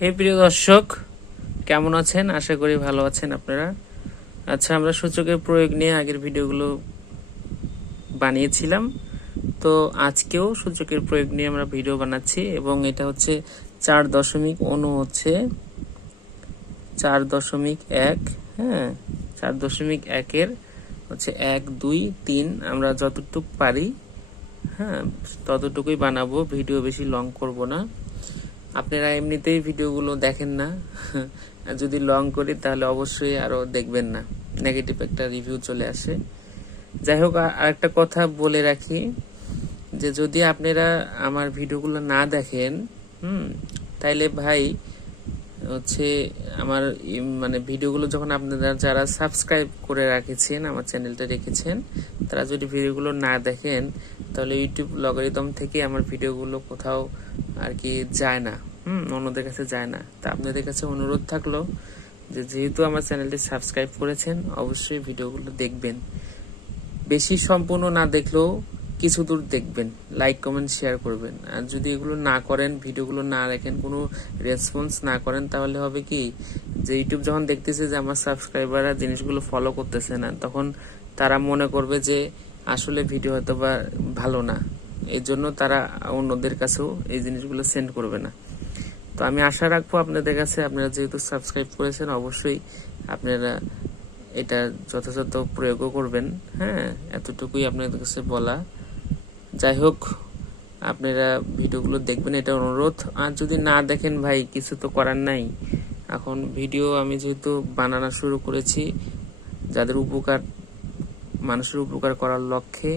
হে প্রিয় দর্শক, কেমন আছেন? আশা করি ভালো আছেন আপনারা। আচ্ছা আমরা সূচকের প্রয়োগ নিয়ে আগের ভিডিওগুলো বানিয়েছিলাম। তো আজকেও সূচকের প্রয়োগ নিয়ে আমরা ভিডিও বানাচ্ছি এবং এটা হচ্ছে চার দশমিক অনু হচ্ছে চার দশমিক এক হ্যাঁ চার দশমিক একের হচ্ছে এক, দুই, তিন। আমরা যতটুকু পারি হ্যাঁ ততটুকুই বানাবো, ভিডিও বেশি লং করব না। আপনারা এমনিতেই ভিডিওগুলো দেখেন না। যদি লং করি, তাহলে অবশ্যই আরও দেখবেন না। নেগেটিভ একটা রিভিউ চলে আসে। যাই হোক, আর- আরেকটা কথা বলে রাখি যে যদি আপনারা আমার ভিডিওগুলো না দেখেন, হুম, তাইলে ভাই হচ্ছে আমার মানে ভিডিওগুলো যখন আপনারা যারা সাবস্ক্রাইব করে রাখেছেন, আমার চ্যানেলটা রেখেছেন, তারা যদি ভিডিওগুলো না দেখেন, তাহলে ইউটিউব লগারিদম থেকে আমার ভিডিওগুলো কোথাও আর কি যায় না। হুম, অন্যদের কাছে যায় না। তা আপনাদের কাছে অনুরোধ থাকল যে যেহেতু আমার চ্যানেলটি সাবস্ক্রাইব করেছেন, অবশ্যই ভিডিওগুলো দেখবেন। বেশি সম্পূর্ণ না দেখলেও কিছু দূর দেখবেন। লাইক কমেন্ট শেয়ার করবেন। আর যদি এগুলো না করেন, ভিডিওগুলো না দেখেন, কোনো রেসপন্স না করেন, তাহলে হবে কি যে ইউটিউব যখন দেখতেছে যে আমার সাবস্ক্রাইবাররা জিনিসগুলো ফলো করতেছে না, তখন তারা মনে করবে যে আসলে ভিডিও হয়তো বা ভালো না। এই জন্য তারা অন্যদের কাছেও এই জিনিসগুলো সেন্ড করবে না। তো আমি আশা রাখব আপনাদের কাছে, আপনারা যেহেতু সাবস্ক্রাইব করেছেন, অবশ্যই আপনারা এটা যথাযথ প্রয়োগও করবেন। হ্যাঁ এতটুকুই আপনাদের কাছে বলা। যাই হোক, আপনারা ভিডিওগুলো দেখবেন, এটা অনুরোধ। আর যদি না দেখেন ভাই, কিছু তো করার নাই। এখন ভিডিও আমি যেহেতু বানানো শুরু করেছি, যাদের উপকার, মানুষের উপকার করার লক্ষ্যে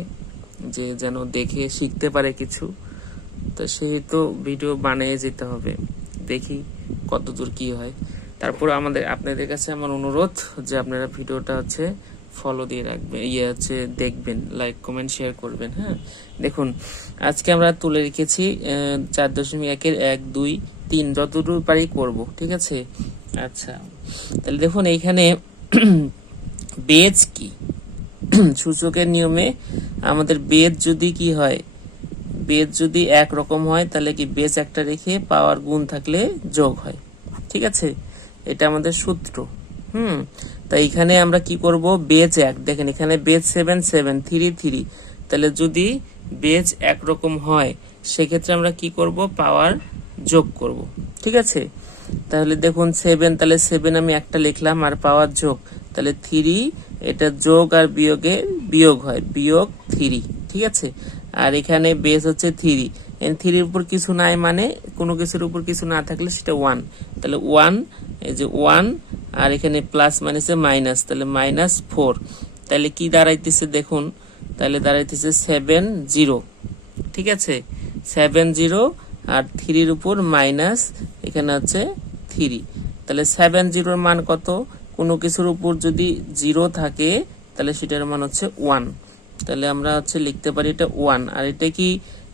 যে যেন দেখে শিখতে পারে কিছু। তো সেহেতু ভিডিও বানিয়ে যেতে হবে। দেখি কতদূর কি হয়। তারপর আমাদের, আপনাদের কাছে আমার অনুরোধ যে আপনারা ভিডিওটা হচ্ছে ফলো দিয়ে রাখবেন ইয়ে হচ্ছে দেখবেন লাইক কমেন্ট শেয়ার করবেন হ্যাঁ? দেখুন, আজকে আমরা তুলে রেখেছি চার দশমিক একের এক, দুই, তিন যতটুকু পারি করব, ঠিক আছে? আচ্ছা তাহলে দেখুন, এইখানে বেজ কি? সূচকের নিয়মে আমাদের বেদ যদি কি হয়? বেদ যদি এক রকম হয়, তাহলে কি বেজ একটা রেখে পাওয়ার গুণ থাকলে যোগ হয়। ঠিক আছে? এটা আমাদের সূত্র। হুম? তাই এখানে আমরা কি করব? বেজ এক। দেখেন, এখানে base seven seven three three তাহলে যদি বেজ একরকম হয়, সেক্ষেত্রে আমরা কি করব? পাওয়ার যোগ করব। ঠিক আছে? তাহলে দেখুন সেভেন তাহলে সেভেন আমি একটা লিখলাম আর পাওয়ার যোগ। তাহলে থ্রি এটা যোগ আর বিয়োগে বিয়োগ হয়, বিয়োগ থ্রি, ঠিক আছে? আর এখানে বেস হচ্ছে থ্রি থ্রির উপর কিছু নাই মানে কোনো কিছুর উপর কিছু না থাকলে সেটা ওয়ান তাহলে ওয়ান এই যে ওয়ান আর এখানে প্লাস মানে মাইনাসে মাইনাস তাহলে মাইনাস ফোর তাহলে কি দাঁড়াইতেছে দেখুন, তাহলে দাঁড়াইতেছে সেভেন জিরো ঠিক আছে? সেভেন জিরো আর থ্রির উপর মাইনাস এখানে হচ্ছে থ্রি, তাহলে সেভেন জিরোর মান কত? কোনো কিছুর উপর যদি জিরো থাকে, তাহলে সেটার মান হচ্ছে ওয়ান তাহলে আমরা হচ্ছে লিখতে পারি এটা ওয়ান আর এটা কি,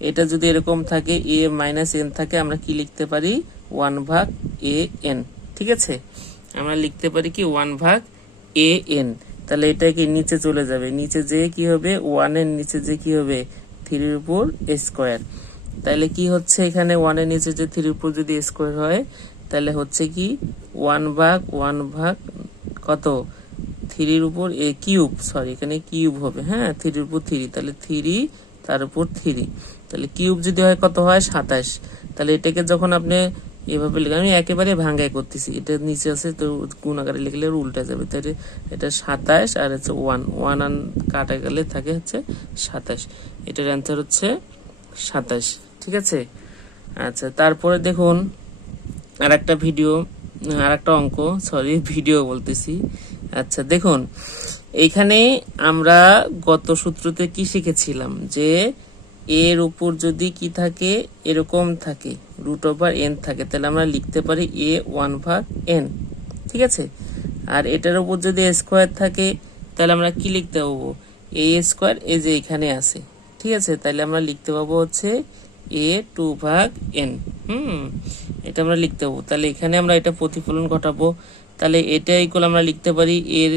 এটা যদি এরকম থাকে এ মাইনাস এন থাকে, আমরা কি লিখতে পারি? ওয়ান ভাগ এ এন ঠিক আছে? আমরা লিখতে পারি কি ওয়ান ভাগ এ এন তাহলে এটা কি নিচে চলে যাবে? নিচে যে কি হবে? ওয়ানের নিচে যে কি হবে? থ্রির উপর স্কোয়ার তাহলে কি হচ্ছে এখানে? ওয়ানের নিচে যে থ্রির উপর যদি স্কোয়ার হয়, তাহলে হচ্ছে কি ওয়ান ভাগ ওয়ান ভাগ কত? থ্রির উপর এ কিউব সরি এখানে কিউব হবে। হ্যাঁ থ্রির উপর থ্রি, তাহলে থ্রি, তার উপর থ্রি। তাহলে কিউব যদি হয় কত হয়? সাতাশ। তাহলে এটাকে যখন আপনি এভাবে লিখে আমি একেবারে ভাঙ্গাই করতেছি। এটা নিচে আছে, তো গুণ আকারে লিখলে উল্টা যাবে। তাহলে এটা সাতাশ আর হচ্ছে ওয়ান ওয়ান আন কাটা গেলে থাকে হচ্ছে সাতাশ। এটার অ্যান্সার হচ্ছে সাতাশ। ঠিক আছে? আচ্ছা তারপরে দেখুন আর একটা ভিডিও আর একটা অঙ্ক সরি ভিডিও বলতেছি। আচ্ছা দেখুন এইখানে আমরা গত সূত্রতে কি শিখেছিলাম? যে এর উপর যদি কি থাকে, এরকম থাকে রুট ওভার এন থাকে, তাহলে আমরা লিখতে পারি এ ওয়ান ভাগ এন ঠিক আছে? আর এটার উপর যদি স্কোয়ার থাকে, তাহলে আমরা কি লিখতে পাবো? এ স্কোয়ার এ যে এখানে আছে, ঠিক আছে? তাহলে আমরা লিখতে পাবো হচ্ছে এ টু ভাগ এন হুম, এটা আমরা লিখতে পাবো তাহলে এখানে আমরা এটা প্রতিফলন ঘটাবো। তাহলে এটা ইকুয়াল আমরা লিখতে পারি এর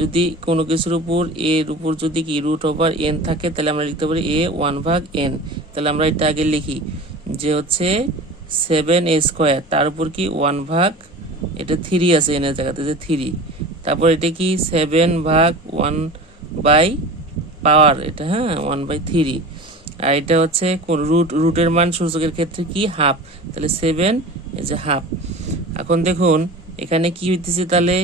যদি কোনো কিছুর উপর, এর উপর যদি কি রুট ওভার এন থাকে, তাহলে আমরা লিখতে পারি এ ওয়ান ভাগ এন তাহলে আমরা এটা আগে লিখি, যে হচ্ছে সেভেন এ স্কোয়ার তার উপর কি ওয়ান ভাগ, এটা থ্রি আছে এনের জায়গাতে, যে থ্রি তারপর এটা কি সেভেন ভাগ ওয়ান বাই পাওয়ার এটা হ্যাঁ ওয়ান বাই থ্রি আর এটা হচ্ছে রুট, রুটের মান সূচকের ক্ষেত্রে কি? হাফ। তাহলে সেভেন এই যে হাফ। এখন দেখুন, এখানে কি হইতেছে তাহলে?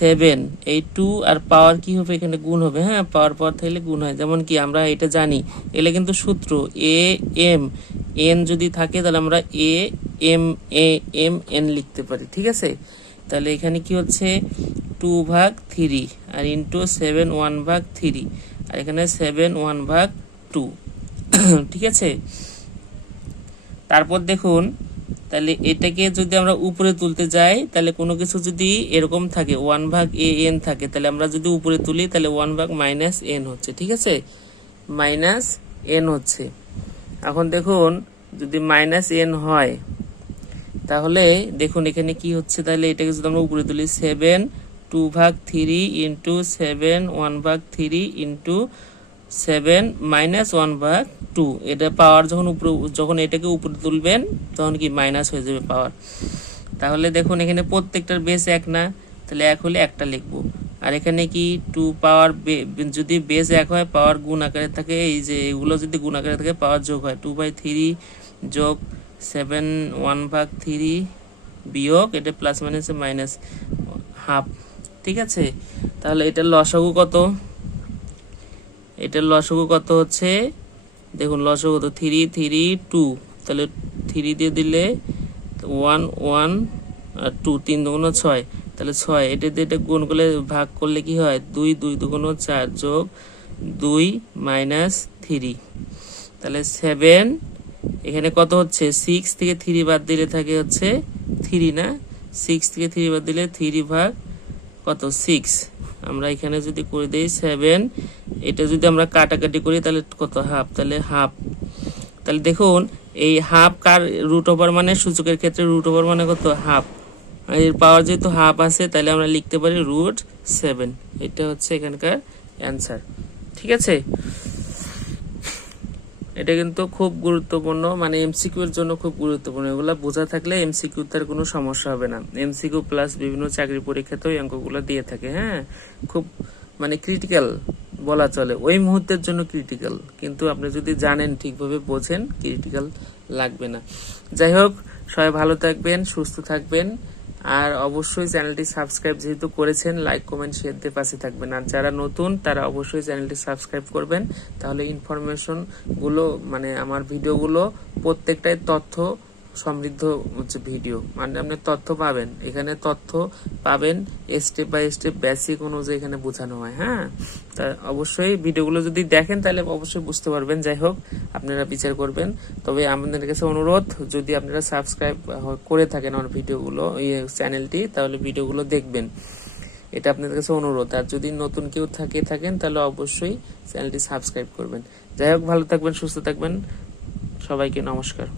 সেভেন এই টু আর পাওয়ার কি হবে? এখানে গুণ হবে। হ্যাঁ পাওয়ার পাওয়ার থাকলে গুণ হয়। যেমন কি আমরা এটা জানি, এলে কিন্তু সূত্র এ এম এন যদি থাকে তাহলে আমরা a m a m n লিখতে পারি। ঠিক আছে? তাহলে এখানে কি হচ্ছে? টু ভাগ থ্রি আর ইন্টু সেভেন ওয়ান ভাগ থ্রি আর এখানে সেভেন ওয়ান ভাগ টু ঠিক আছে? তারপর দেখুন, তাহলে এটাকে যদি আমরা উপরে তুলতে যাই, তাহলে কোনো কিছু যদি এরকম থাকে ওয়ান ভাগ এ এন থাকে, তাহলে আমরা যদি উপরে তুলি, তাহলে ওয়ান ভাগ মাইনাস এন হচ্ছে, ঠিক আছে? মাইনাস এন হচ্ছে। এখন দেখুন, যদি মাইনাস এন হয়, তাহলে দেখুন এখানে কি হচ্ছে, তাহলে এটাকে যদি আমরা উপরে তুলি সেভেন টু ভাগ থ্রি ইন্টু সেভেন ওয়ান ভাগ three into seven minus one ভাগ টু। এটা পাওয়ার যখন উপরে, যখন এটাকে উপরে তুলবেন, তখন কি মাইনাস হয়ে যাবে পাওয়ার তাহলে দেখুন, এখানে প্রত্যেকটার বেস এক না, তাহলে এক হলে একটা লিখব। আর এখানে কি টু পাওয়ার যদি বেস এক হয় পাওয়ার গুণ আকারে থাকে, এই যে এগুলো যদি গুণ আকারে থাকে পাওয়ার যোগ হয়। টু বাই থ্রি যোগ সেভেন ওয়ান ভাগ থ্রি বিয়োগ, এটা প্লাস মাইনাস মাইনাস হাফ ঠিক আছে? তাহলে এটার লসাগু কত? এটার লসাগু কত হচ্ছে? দেখুন, লসাগু কত থ্রি থ্রি টু তাহলে থ্রি দিয়ে দিলে ওয়ান ওয়ান আর টু তিন দুগুণ ছয়। তাহলে ছয়, এটা দিয়ে এটা গুণ করলে, ভাগ করলে কি হয়? দুই দুই দুগুণ চার যোগ দুই মাইনাস থ্রি তাহলে সেভেন এখানে কত হচ্ছে? সিক্স থেকে থ্রি বাদ দিলে থাকে হচ্ছে থ্রি না? সিক্স থেকে থ্রি বাদ দিলে থ্রি ভাগ কত? সিক্স আমরা এখানে যদি করে দিই সেভেন এটা যদি আমরা কাটাকাটি করি তাহলে কত হাফ তাহলে হাফ তাহলে দেখুন, এই হাফ কার রুট ওভার মানে সূচকের ক্ষেত্রে রুট ওভার মানে কত? হাফ এর পাওয়ার যেহেতু হাফ আছে, তাহলে আমরা লিখতে পারি রুট সেভেন এটা হচ্ছে এখানকার অ্যান্সার ঠিক আছে? এটা কিন্তু খুব গুরুত্বপূর্ণ মানে এমসিকিউ এর জন্য খুব গুরুত্বপূর্ণ। এগুলো বোঝা থাকলে এমসিকিউ তার কোনো সমস্যা হবে না। এমসিকিউ প্লাস বিভিন্ন চাকরি পরীক্ষাতেও এই অঙ্কগুলো দিয়ে থাকে হ্যাঁ? খুব মানে ক্রিটিক্যাল বলা চলে। ওই মুহূর্তের জন্য ক্রিটিক্যাল কিন্তু আপনি যদি জানেন, ঠিকভাবে বোঝেন ক্রিটিক্যাল লাগবে না। যাই হোক, সবাই ভালো থাকবেন, সুস্থ থাকবেন। আর অবশ্যই চ্যানেলটি সাবস্ক্রাইব যেহেতু করেছেন লাইক কমেন্ট শেয়ার দিয়ে পাশে থাকবেন। আর যারা নতুন, তারা অবশ্যই চ্যানেলটি সাবস্ক্রাইব করবেন। তাহলে ইনফরমেশনগুলো মানে আমার ভিডিওগুলো প্রত্যেকটাই তথ্য সমৃদ্ধ হচ্ছে ভিডিও। মানে আপনি তথ্য পাবেন। এখানে তথ্য পাবেন স্টেপ বাই স্টেপ বেসিক অনুযায়ী এখানে বোঝানো হয় হ্যাঁ? তা অবশ্যই ভিডিওগুলো যদি দেখেন তাহলে অবশ্যই বুঝতে পারবেন। যাই হোক, আপনারা বিচার করবেন। তবে আমাদের কাছে অনুরোধ, যদি আপনারা সাবস্ক্রাইব করে থাকেন আমার ভিডিওগুলো, এই চ্যানেলটি তাহলে ভিডিওগুলো দেখবেন। এটা আপনাদের কাছে অনুরোধ। আর যদি নতুন কেউ থাকে, থাকেন, তাহলে অবশ্যই চ্যানেলটি সাবস্ক্রাইব করবেন। যাই হোক, ভালো থাকবেন, সুস্থ থাকবেন। সবাইকে নমস্কার।